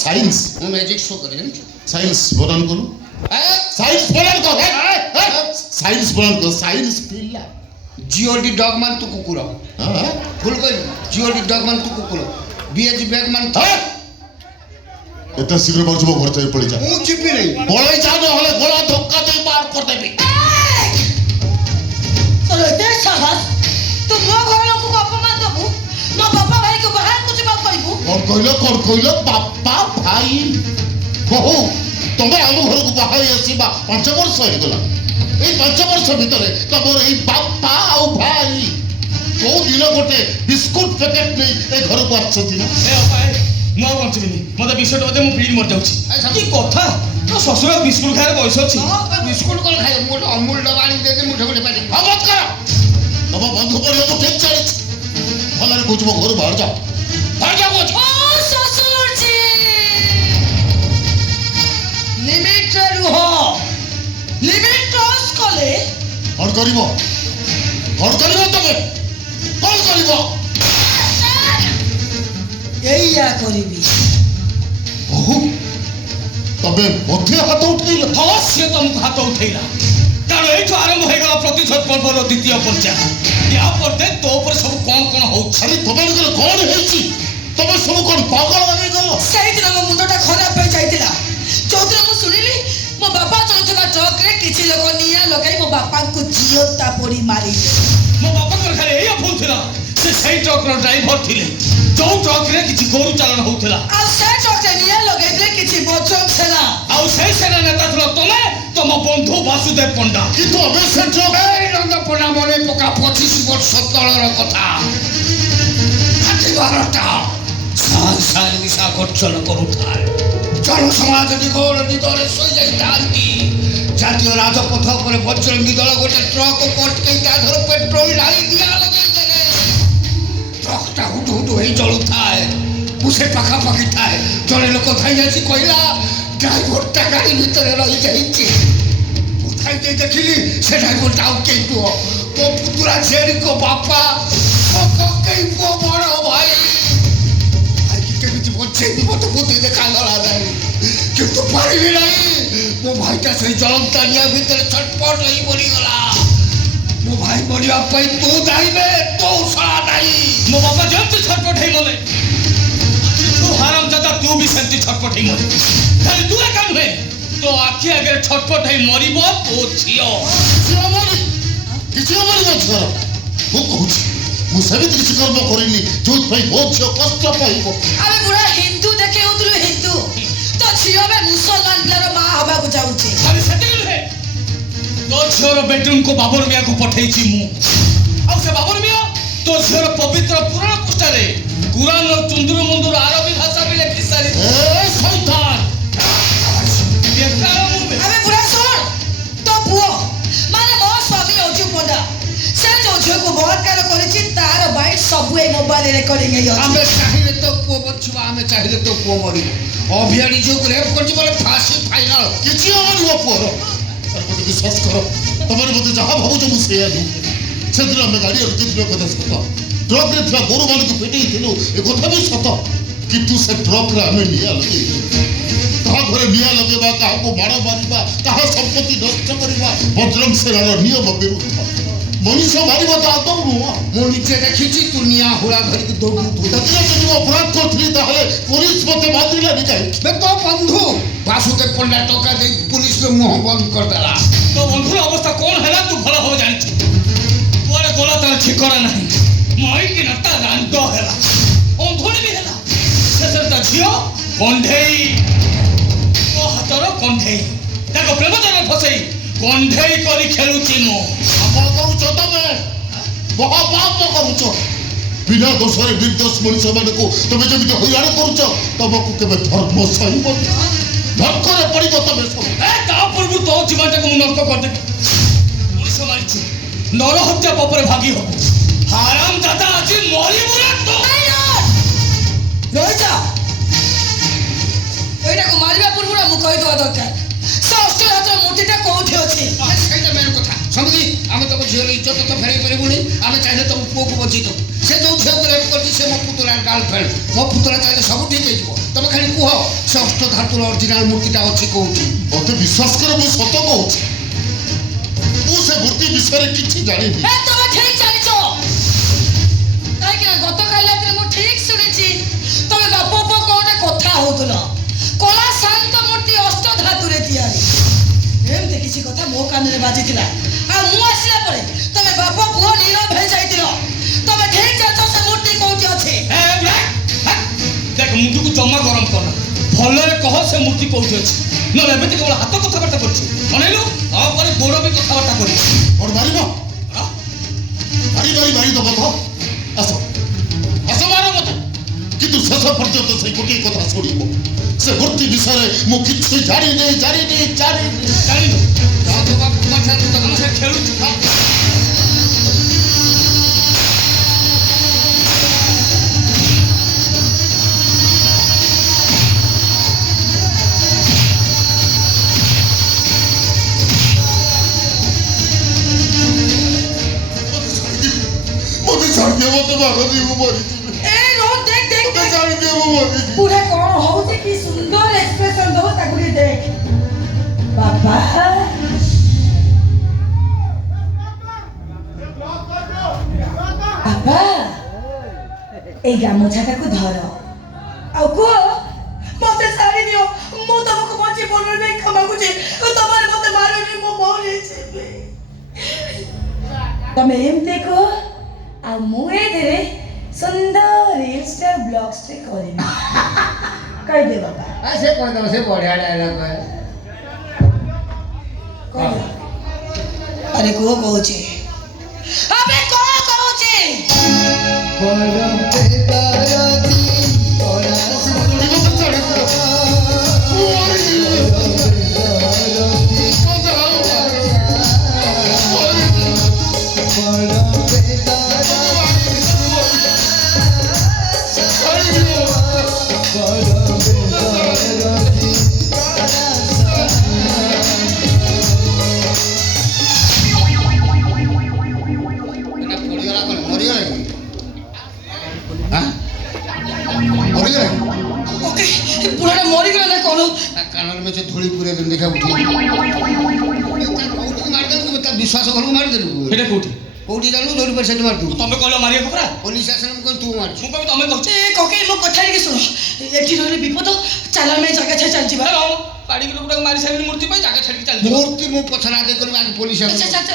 Science ମୁଁ magic show କରେ ଜାଣିଛୁ ସାଇନ୍ସ ବନାନ କରୁ ସାଇନ୍ସ ବନାନ କର ସାଇନ୍ସ ବନାନ କର ସାଇନ୍ସ ପିଲା ଜିଓଡି ଡଗ୍ ମାନ ତୁ କୁକୁର ଭୁଲ କହିଲୁ ଜିଓଡି ଡଗ୍ ମାନ ତୁ କୁକୁର ବିଏଜି ବ୍ୟାଗ୍ ମାନ ଏତେ ଶୀଘ୍ର ପାରୁଛୁ ମୋ ଘର ଚାଇ ପଳେଇ ଯା ମୁଁ ଯିବି ନାହିଁ ପଳେଇ ଯା ନହେଲେ ଗୋଳା ଧକ୍କା ଦେଇ ବାହାର କରିଦେବି ତୋର ଏତେ ସାହସ ତୁ ମୋ ଘର ଲୋକଙ୍କୁ ଅପମାନ ଦବୁ ମୋ ବାପା ଭାଇକୁ ବାହାରକୁ ଯିବାକୁ କହିବୁ କଣ କହିଲ ବାପା ଭାଇ ବହୁ ତମେ ଆମ ଘରକୁ ବାହା ହେଇ ଆସିବା 5 ବର୍ଷ ହେଇଗଲା এই 5 ବର୍ଷ ଭିତରେ ତମର ଏଇ ବାପା ଆଉ ଭାଇ କୋଉ ଦିନ ଗୋଟେ ବିସ୍କୁଟ ପ୍ୟାକେଟ ନେଇ ଏ ଘରକୁ ଆସିଛନ୍ତି ନା ମୁଁ ଆଉ ବଞ୍ଚିବିନି ମତେ ବିସ୍କୁଟ ବୋଧେ ମୁଁ ପିଇକି ମରିଯାଉଛି କି କଥା ତୋ ଶ୍ୱଶୁର ବିସ୍କୁଟ ଖାଇବାର ବୟସ ଅଛି ବିସ୍କୁଟ କ'ଣ ଖାଇବ ମୁଁ ଗୋଟେ ଅମୁଲ ଡବା ଆଣି ଦେଇଦେବି ମୁଠେ ମୁଠେ ପାଟି ଅବତ କର ତମ ବନ୍ଧୁ କରିବାକୁ ଠିକ ଚାଲିଛି ଭଲରେ କହୁଛୁ ମୋ ଘରୁ ବାହାର ଯା କହୁଛୁ ଓ ଶ୍ୱଶୁରଜୀ ଲିମିଟରେ ରୁହ ଲିମିଟ କ୍ରସ୍ କଲେ କଣ କରିବ ତମେ କଣ କରିବ ଏଇଆ କରିବି ବହୁ ତମେ ମଧ୍ୟ ହାତ ଉଠେଇଲ ହଁ ସିଏ ତମକୁ ହାତ ଉଠେଇଲା କାରଣ ଏଇଠୁ ଆରମ୍ଭ ହେଇଗଲା ପ୍ରତିଶୋଧ ପର୍ବର ଦ୍ୱିତୀୟ ପର୍ଯ୍ୟାୟ ୟା ପରେ ତୋ ଉପରେ ସବୁ କଣ ହଉଛି ଆରେ ତମମାନଙ୍କର କଣ ହେଇଛି ତମେ ସବୁ କଣ ପାଗଳ ହେଇଗଲ ସେଇଦିନ ମୋ ମୁଣ୍ଡଟା ଖରାପ ହେଇଯାଇଥିଲା ଯୋଉଦିନ ମୁଁ ଶୁଣିଲି ମୋ ବାପା ଚଳୁଥିବା ଟ୍ରକରେ କିଛି ଲୋକ ନିଆଁ ଲଗାଇ ମୋ ବାପାଙ୍କୁ ଜିଅନ୍ତା ପୋଡ଼ି ମାରିଲେ ମୋ ବାପାଙ୍କର ଖାଲି ଏଇଆ ଭୁଲ ଥିଲା ସେ ସେଇ ଟ୍ରକର ଡ୍ରାଇଭର ଥିଲେ ଯୋଉ ଟ୍ରକରେ କିଛି ଗୋରୁ ଚାଲାଣ ହଉଥିଲା ଆଉ ସେ ଟ୍ରକରେ ନିଆଁ ଲଗାଇଥିଲେ କିଛି ବଜରଙ୍ଗ ସେନା ଆଉ ସେଇ ସେନା ନେତା ଥିଲା ତମେ ତମ ବନ୍ଧୁ ବାସୁଦେବ ପଣ୍ଡା କିନ୍ତୁ ଆମେ ସେ এই ରଙ୍ଗ ପଣା ମନେ ପକା 25 ବର୍ଷ ତଳର କଥା 12ଟା ସଂସାର ମିଶା ଗର୍ଜନ କରୁଥାଏ ଜନସମାଜ ନିଗୋଳ ନିଦରେ ଶୋଇଯାଇଥାନ୍ତି ଜାତୀୟ ରାଜପଥ ଉପରେ ବଜରଙ୍ଗୀ ଦଳ ଗୋଟେ ଟ୍ରକକୁ ଅଟକେଇ ତା ଦେହରେ ପେଟ୍ରୋଲ ଢାଳି ନିଆଁ ଲଗେଇଦେଲେ ଟ୍ରକଟା ହୁଟୁ ହୁଟୁ ହେଇ ଜଳୁଥାଏ ମୁଁ ସେ ପାଖାପାଖି ଥାଏ ଜଣେ ଲୋକ ଧାଇଁ ଆସି କହିଲା ଡ୍ରାଇଭରଟା ଗାଡ଼ି ଭିତରେ ରହିଯାଇଛି ମୁଁ ଧାଇଁ ଯାଇ ଦେଖିଲି ସେ ଡ୍ରାଇଭରଟା ଆଉ କେହି ନୁହଁ ମୋ ପୁତୁରା ଝିଅଙ୍କ ବାପା ମୋ କକେଇ ପୁଅ ବଡ଼ ଭାଇ ଭାଇକି କେମିତି ବଞ୍ଚେଇବି ମତେ ବୁଦ୍ଧି ଦେଖାଗଲା ନାହିଁ କିନ୍ତୁ ପାରିବି ନାହିଁ ମୋ ଭାଇଟା ସେଇ ଜଳନ୍ତା ନିଆଁ ଭିତରେ ଛଟପଟ ହେଇ ମରିଗଲା ମୋ ଭାଇ ମରିବା ପାଇଁ ତୁ ଦାଇବେ ତୁ ଶଳା ଦାୟୀ ମୋ ବାପା ଯେମିତି ଛଟପଟ ହେଇଗଲେ ତୁ ହାରାମ ଦାଦା ତୁ ବି ସେମିତି ଛଟପଟ ହେଇ ମରିବୁ ଖାଲି ତୁ ଏକା ନୁହେଁ ତୋ ଆଖି ଆଗରେ ଛଟପଟ ହେଇ ମରିବ ତୋ ଝିଅ କିଛି ହବନି ମୋ ଝିଅର ମୁଁ କହୁଛି ମୁଁ ସେମିତି କିଛି କର୍ମ କରିନି ଯୋଉଥିପାଇଁ ମୋ ଝିଅ କଷ୍ଟ ପାଇବ ଆରେ ବୁଢ଼ା ହିନ୍ଦୁ ଦେଖେଉଥିଲୁ ହିନ୍ଦୁ ତ ଝିଅ ଏବେ ମୁସଲମାନ ପିଲାର ମା ହବାକୁ ଯାଉଛି ଖାଲି ସେତିକି ନୁହେଁ ତୋ ଝିଅର ବେଡରୁମକୁ ବାବର ମିଆଁକୁ ପଠେଇଛି ମୁଁ ଆଉ ସେ ବାବର ମିଆଁ ତୋ ଝିଅର ପବିତ୍ର ପୁରାଣ ପୃଷ୍ଠାରେ କୁରାନର ଚୁନ୍ଦୁର ମୁନ୍ଦୁର ଆରବୀ ଭାଷା ବି ଲେଖି ସାରିଛି ଆରେ ବୁଢ଼ା ଶୁଣ ତୋ ପୁଅ ମାନେ ମୋ ସ୍ୱାମୀ ହଉଛି ପଣ୍ଡା ସେ ଯୋଉ ଝିଅକୁ ବଳାତ୍କାର କରିଛି ତାର ବାଇଟ ସବୁ ଏଇ ମୋବାଇଲ ରେକର୍ଡିଂ ହେଇଯାଉଛି ଆମେ ଚାହିଁଲେ ତ ପୁଅ ବଞ୍ଚିବ ଆମେ ଚାହିଁଲେ ତ ପୁଅ ମରିବ ଅଭିୟାଣୀ ଝିଅକୁ ରେପ୍ କରିଛି ବୋଲେ ଫାଶୀ ଫାଇନାଲ କିଛି ହବନି ମୋ ପୁଅର ମୋତେ ବିଶ୍ୱାସ କର ତମେ ମୋତେ ଯାହା ଭାବୁଛ ମୁଁ ସେଇଆ ନୁହେଁ ସେଦିନ ଆମେ ଗାଡ଼ି ରଖିଥିବା କଥା ସତ ଟ୍ରକରେ ଥିବା ଗୋରୁମାନଙ୍କୁ ପିଟେଇଥିଲୁ ଏ କଥା ବି ସତ କିନ୍ତୁ ସେ ଟ୍ରକରେ ଆମେ ନିଆଁ ଲଗେଇଥିଲୁ କାହା ଘରେ ନିଆଁ ଲଗେଇବା କାହାକୁ ମାଡ଼ ମାରିବା କାହା ସମ୍ପତ୍ତି ନଷ୍ଟ କରିବା ବଜରଙ୍ଗ ସେନାର ନିୟମ ବିରୁଦ୍ଧ ମଣିଷ ମାରିବା ତ ଆଦୌ ନୁହଁ ମୁଁ ନିଜେ ଦେଖିଛି ତୁ ନିଆଁ ହୁଳା ଧରିକି ଦୌଡୁଥିଲୁ ସେଦିନ ଯଦି ମୁଁ ଅପରାଧ କରିଥିଲି ତାହେଲେ ପୋଲିସ ମୋତେ ବାନ୍ଧିଲାନି କାହିଁକି ତୋ ବନ୍ଧୁ ବାସୁଦେବ ପଣ୍ଡା ଟଙ୍କା ଦେଇ ପୁଲିସର ମୁହଁ ବନ୍ଦ କରିଦେଲା ତୋ ବନ୍ଧୁର ଅବସ୍ଥା କଣ ହେଲା ତୁ ଭଲ ଭାବେ ଜାଣିଛୁ କୁଆଡ଼େ ଗଲା ତାର ଠିକଣା ନାହିଁ ମଇକିନା ତା ରାଣ୍ଡ ହେଲା ଅନ୍ଧୁଣି ବି ହେଲା ଶେଷରେ ତା ଝିଅ କଣ୍ଢେଇ ତୋ ହାତର କଣ୍ଢେଇ ତାଙ୍କ ପ୍ରେମ ଜାଲ ଫସେଇ କଣ୍ଢେଇ କରି ଖେଳୁଛି ମୁଁ ଆପଣ କରୁଛ ତମେ ମହାପାପ କରୁଛ ବିନା ଦୋଷରେ ନିର୍ଦ୍ଦୋଷ ମଣିଷମାନଙ୍କୁ ତମେ ଯେମିତି ହଇରାଣ କରୁଛ ତମକୁ କେବେ ଧର୍ମ ସହିବନି ଧର୍କରେ ପଡ଼ିବ ତମେ ସବୁ ତା ପୂର୍ବରୁ ତୋ ଜୀବନଟାକୁ ମୁଁ ନଷ୍ଟ କରିଦେବି ମଣିଷ ମାରିଛୁ ନରହତ୍ୟା ପାପରେ ଭାଗି ହବ ହାରାମ ଦାଦା ଆଜି ମରିବୁ ନା ତୁ ରହିଯା ଏଇଟାକୁ ମାରିବା ପୂର୍ବରୁ ମୁଁ କହିଦେବା ଦରକାର ସେ ଅସ୍ତ୍ର ହାତର ମୂର୍ତ୍ତିଟା କୋଉଠି ଅଛି ସେଇଟା ମେନ୍ କଥା ସମୁଦି ଆମେ ତମ ଝିଅର ଇଜ୍ଜତ ତ ଫେରାଇ ପାରିବୁନି ଆମେ ଚାହିଁଲେ ତମ ପୁଅକୁ ବଞ୍ଚେଇ ଦେବୁ ସେ ଯୋଉ ଝିଅକୁ ରେପ୍ କରିଛି ସେ ମୋ ପୁତୁରା ଗାର୍ଲଫ୍ରେଣ୍ଡ ମୋ ପୁତୁରା ଚାହିଁଲେ ସବୁ ଠିକ୍ ହେଇଯିବ ତମେ ଖାଲି କୁହ ସେ ଅଷ୍ଟ ଧାତୁର ଅରିଜିନାଲ ମୂର୍ତ୍ତିଟା ଅଛି କୋଉଠି? ମତେ ବିଶ୍ୱାସ କର, ମୁଁ ସତ କହୁଛି। ମୁଁ ସେ ମୂର୍ତ୍ତି ବିଷୟରେ କିଛି ଜାଣିନି। ଏ ତମେ ଠିକ ଜାଣିଛ, କାହିଁକି ନା ଗତକାଲି ରାତିରେ ମୁଁ ଠିକ ଶୁଣିଛି ତମେ ବାପ ପୁଅ କୋଉଟେ କଥା ହଉଥିଲ। କଳା ଶାନ୍ତ ମୂର୍ତ୍ତି ଅଷ୍ଟ ଧାତୁରେ ତିଆରି, ଏମିତି କିଛି କଥା ମୋ କାନରେ ବାଜିଥିଲା। ଆଉ ମୁଁ ଆସିଲା ପରେ ତମେ ବାପ ପୁଅ ନୀରବ ହେଇଯାଇଥିଲ। ତମେ ଠିକ ଜାଣିଛ ସେ ମୂର୍ତ୍ତି କୋଉଠି ଅଛି। দেখ মুন্ডুକୁ ଜମା ଗରମ କରନା, ଭଲରେ କହ ସେ ମୂର୍ତ୍ତି କୋଉଠି ଅଛି। ନହେଲେ ଏମିତି କେବଳ ହାତ କଥାବାର୍ତ୍ତା କରୁଛୁ, ଅନେଇଲୁ ତାପରେ ଗୋଡ଼ ବି କଥାବାର୍ତ୍ତା କରିବୁ। କଣ ମାରିବ? ମାରି ଦବ ତ? ଆସ ଆସ, ମାର ମତେ, କିନ୍ତୁ ଶେଷ ପର୍ଯ୍ୟନ୍ତ ସେଇ ଗୋଟିଏ କଥା ଶୁଣିବ। ସେ ମୂର୍ତ୍ତି ବିଷୟରେ ମୁଁ କିଛି ଜାଣିନି। ଜାଣିଲୁ ରାଜ ବାବୁ ପଛରେ ତ ଆମେ ସେ ଖେଳୁଛୁ। ମତେ ଛାଡ଼ିଦିଅ, ମତେ ମାରନି, ମୁଁ ମରିଯିବି। ଏ ରୋହନ ଦେখ ଦେখ ମତେ ଛାଡ଼ିଦିଅ, ମୁଁ ମରିଯିବି। ପୁରା କଣ ହଉଛି, କି ସୁନ୍ଦର ଏକ୍ସପ୍ରେସନ ଦବ ତାକୁ ଟିକେ ଦେଖ। ବାବା ବାବା, এই ଗାମୁଛାଟାକୁ ଧର ଆଉ କୁହ ମତେ ଛାଡ଼ି ଦିଅ। ମୁଁ ତମକୁ ମୋ ଜୀବନରେ ପାଇଁ କ୍ଷମା ମାଗୁଛି। ତମର ମତେ ମାରନି, ମୁଁ ମରିଯିବି। ତମେ ଏମିତି କୁହ, ଆଉ ମୁଁ ଏଥିରେ ସୁନ୍ଦର ରିଲ୍ସଟେ ବ୍ଲଗ୍ସଟେ କରିବି। କହିଦେ ବାବା, ସେ କହିଦେବ, ସେ ବଢିଆ ଡାଇଲଗ କହିଦେ। ଆରେ କୁହ କହୁଛି, ଆବେ କଣ କହୁଛି? ওকে পুরাটা মরিগলা না কোন কানের মেছে ধুলি পুরে দেন দেখা উঠি মারদেলু তা বিশ্বাস করু মারদেলু এটা কোটি কোটি জানু ধরি পর সেটা মারদু ତମେ କହିଲ ମାରିବାକୁ ପରା। পুলিশ আসলে কোন তু মারছ ମୁଁ କହିବି ତମେ କହୁଛ। ଏ କୋକେ ମୋ କଥା ଟିକେ ଶୁଣ, ଏଠି ରହିଲେ ବିପଦ, ଚାଲ ଆମେ ଜାଗା ଛାଡ଼ି ଚାଲିଯିବା। ପାଡ଼ିକି ଲୋକଟାକୁ ମାରି ସାରିଲି ମୂର୍ତ୍ତି ପାଇଁ ଜାଗା ଛାଡ଼ିକି ଚାଲିଯିବ। মূর্তি মু পছনা দে করবি আগে পুলিশ ଆଚ୍ଛା আসলে ଆଚ୍ଛା